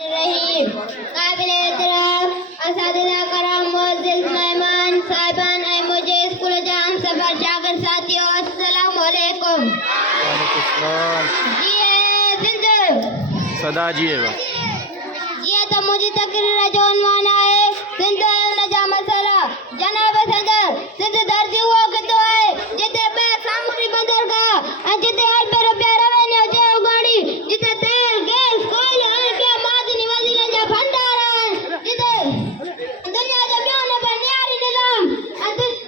रहीम काबिल एहतराम असातिज़ा कराम मुअज़्ज़िज़ मेहमान साहिबान ऐ मुझे स्कूल जा हम सफर शागिर्द साथियों अस्सलाम वालेकुम। सदा जिए ये तो मुझे तकरीर जो उन्वान है सिंध नजा मसला जनाब सदर सिंध दर्जी हुआ कि तो है जिते बे सामग्री बंदर का जिते हर पे रुपया रवेन्यू जे उगाड़ी जिते तेल गैस कोयले रुपया मादनी वजीर जा भंडार है जिते दुनिया जो बियोन पर न्यारी निजाम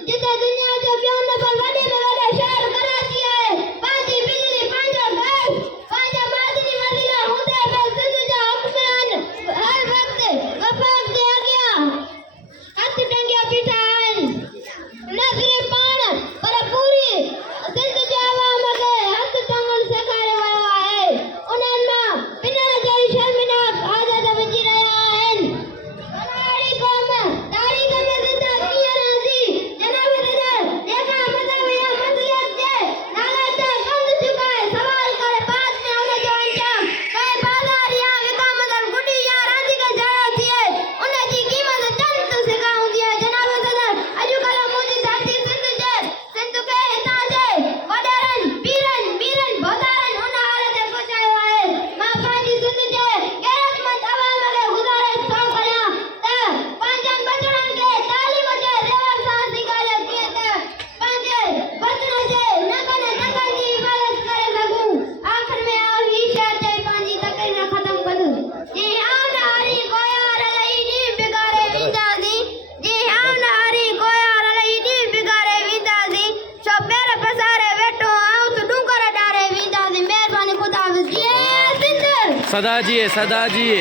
जिते दुनिया जो बियोन पर वडे में वडा शहर कराची है पांची बिजली पांचो गैस पांचा मादनी वजीर होते पे सिंध जा हुक्मरान हर वक्त वफाक दिया गया हाथ टंगिया पिठान नजरे पान पर पूरी सिंध जा आवाम के हाथ टंगन सेखारे वयो आहे उन्हनि मां पिनर जहिड़ी शर्मनाक आदत विझी रहिया आहिनि अहिड़ी क़ौम तारीख़ में ज़िंदा कीअं रहंदी जनाब सदर जेका मज़हब या मसलियत जे नाले ते कंध झुकाए सवाल करे बाद में हुनजो अंजाम कंहिं बाज़ार या विकामदड़ गुडी या रांदीगर जहिड़ो थिए उनजी क़ीमत चंद सिका हूंदी आहे जनाब सदर अॼुकल्ह मुंहिंजी साथी सिंध खे हितां जे वॾेरनि पीरनि मीरनि भोतारनि उन हालत ते पहुचायो आहे मां पंहिंजी सिंध जे गैरतमंद अवाम खे गुज़ारिश थो करियां त पंहिंजनि बचड़नि खे तालीम जे ज़ेवर सां सेखारियो कीअं त पंहिंजे बचड़नि जे नगन टंगनि जी हिफ़ाज़त करे सघूं आख़िर में ही शइ चई पंहिंजी तक़रीर ख़तमु कंदुसि जी आउं न हरी कोयार लही ॾींहुं बिगाड़े वेंदासीं जी आउं न हरी कोयार लही ॾींहुं बिगाड़े वेंदासीं छो पेर पसारे वेठो आउं त डूंगर ॾारे वेंदासीं महिरबानी ख़ुदा हाफ़िज़। जी सिंध सदा जिए